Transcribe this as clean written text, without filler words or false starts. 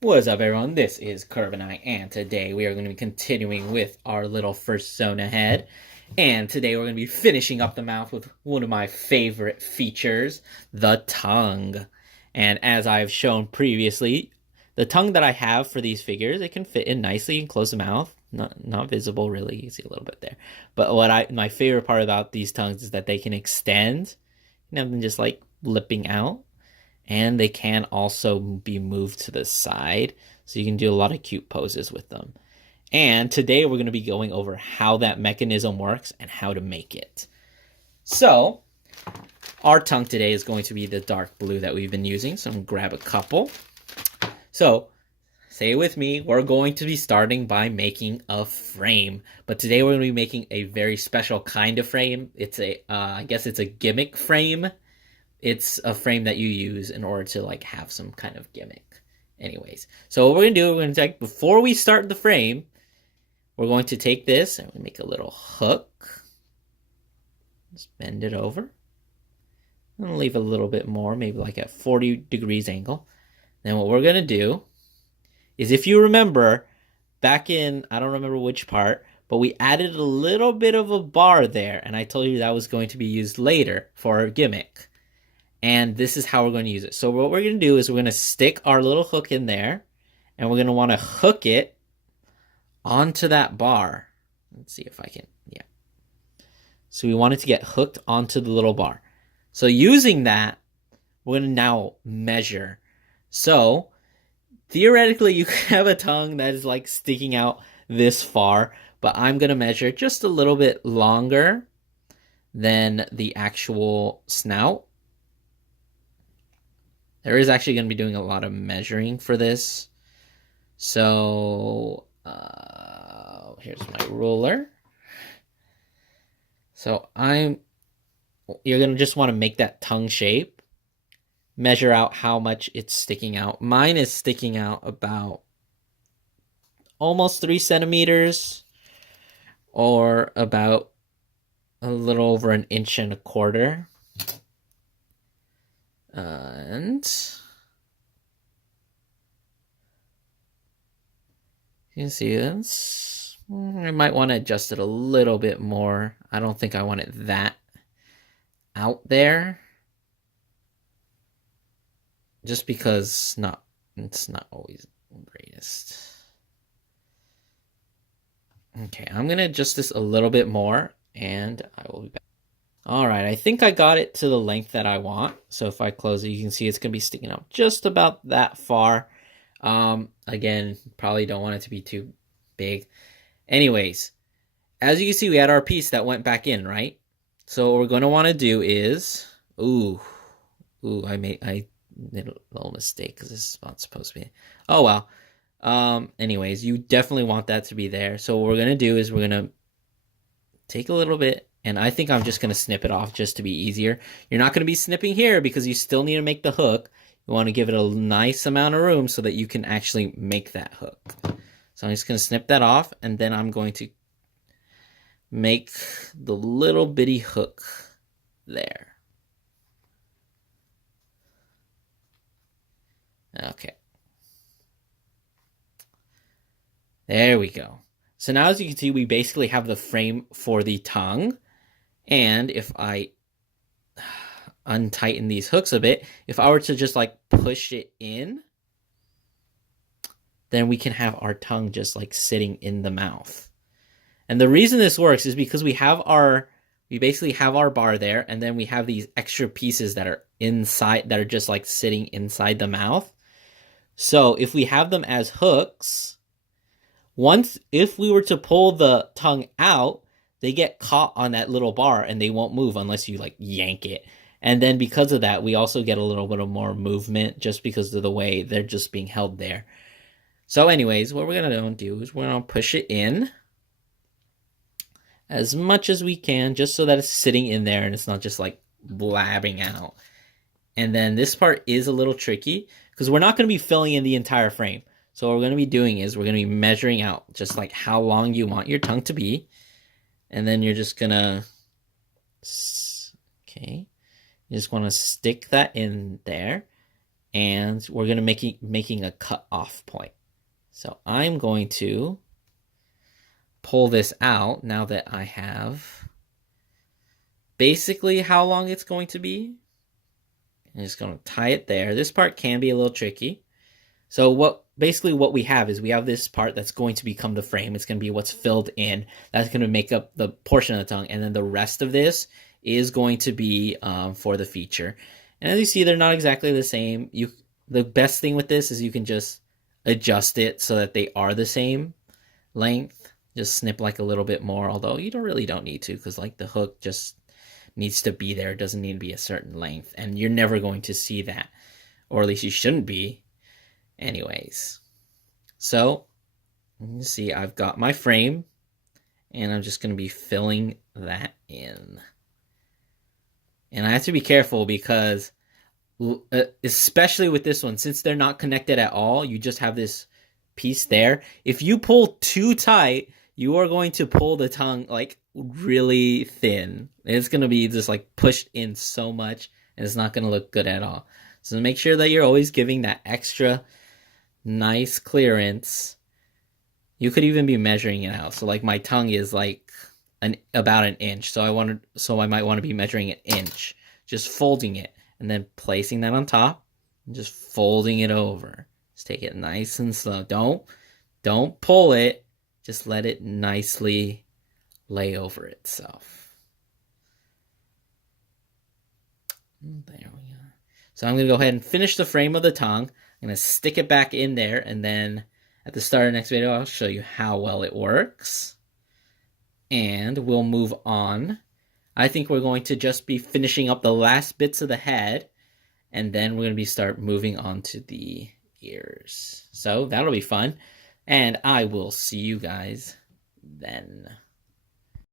What's up, everyone? This is Curve and I, and today we are going to be continuing with our little Fursona head. And today we're going to be finishing up the mouth with one of my favorite features, the tongue. And as I've shown previously, the tongue that I have for these figures, it can fit in nicely and close the mouth. Not visible, really. You can see a little bit there. But my favorite part about these tongues is that they can extend. You can have them just like lipping out, and they can also be moved to the side, so you can do a lot of cute poses with them. And today we're going to be going over how that mechanism works and how to make it. So our tongue today is going to be the dark blue that we've been using, so I'm going to grab a couple. So say it with me, we're going to be starting by making a frame. But today we're going to be making a very special kind of frame. It's I guess it's a gimmick frame. It's a frame that you use in order to like have some kind of gimmick. Anyways, so what we're gonna do, we're gonna take, before we start the frame, we're going to take this and we make a little hook. Just bend it over. And leave a little bit more, maybe like at 40 degrees angle. Then what we're gonna do is, if you remember, back in, I don't remember which part, but we added a little bit of a bar there, and I told you that was going to be used later for a gimmick. And this is how we're going to use it. So what we're going to do is we're going to stick our little hook in there, and we're going to want to hook it onto that bar. Let's see if I can, yeah. So we want it to get hooked onto the little bar. So using that, we're going to now measure. So theoretically, you could have a tongue that is like sticking out this far, but I'm going to measure just a little bit longer than the actual snout. There is actually going to be doing a lot of measuring for this. So here's my ruler. So you're going to just want to make that tongue shape. Measure out how much it's sticking out. Mine is sticking out about almost 3 centimeters, or about a little over 1.25 inches. And you can see this. I might want to adjust it a little bit more. I don't think I want it that out there, just because it's not always the greatest. Okay, I'm gonna adjust this a little bit more, and I will be back. All right, I think I got it to the length that I want. So if I close it, you can see it's going to be sticking out just about that far. Again, probably don't want it to be too big. Anyways, as you can see, we had our piece that went back in, right? So what we're going to want to do is, I made a little mistake because this is not supposed to be. Oh, well. Anyways, you definitely want that to be there. So what we're going to do is we're going to take a little bit, and I think I'm just going to snip it off just to be easier. You're not going to be snipping here because you still need to make the hook. You want to give it a nice amount of room so that you can actually make that hook. So I'm just going to snip that off, and then I'm going to make the little bitty hook there. Okay. There we go. So now, as you can see, we basically have the frame for the tongue. And if I untighten these hooks a bit, if I were to just like push it in, then we can have our tongue just like sitting in the mouth. And the reason this works is because we basically have our bar there, and then we have these extra pieces that are inside, that are just like sitting inside the mouth. So if we have them as hooks, if we were to pull the tongue out, they get caught on that little bar and they won't move unless you like yank it. And then because of that, we also get a little bit of more movement just because of the way they're just being held there. So anyways, what we're going to do is we're going to push it in as much as we can, just so that it's sitting in there and it's not just like blabbing out. And then this part is a little tricky because we're not going to be filling in the entire frame. So what we're going to be doing is we're going to be measuring out just like how long you want your tongue to be. And then you're just going to, okay, you just want to stick that in there. and we're going to making a cut off point. So I'm going to pull this out now that I have basically how long it's going to be. I'm just going to tie it there. This part can be a little tricky. So what we have is we have this part that's going to become the frame. It's going to be what's filled in. That's going to make up the portion of the tongue. And then the rest of this is going to be for the feature. And as you see, they're not exactly the same. The best thing with this is you can just adjust it so that they are the same length. Just snip like a little bit more, although you really don't need to, because like the hook just needs to be there. It doesn't need to be a certain length, and you're never going to see that, or at least you shouldn't be anyways. So you see I've got my frame, and I'm just going to be filling that in. And I have to be careful because especially with this one, since they're not connected at all, you just have this piece there. If you pull too tight, you are going to pull the tongue like really thin. It's going to be just like pushed in so much, and it's not going to look good at all. So make sure that you're always giving that extra nice clearance. You could even be measuring it out. So like my tongue is like about an inch. So I might want to be measuring an inch, just folding it and then placing that on top and just folding it over. Just take it nice and slow. Don't pull it. Just let it nicely lay over itself. There we go. So I'm going to go ahead and finish the frame of the tongue. I'm going to stick it back in there, and then at the start of the next video, I'll show you how well it works. And we'll move on. I think we're going to just be finishing up the last bits of the head, and then we're going to start moving on to the ears. So that'll be fun, and I will see you guys then.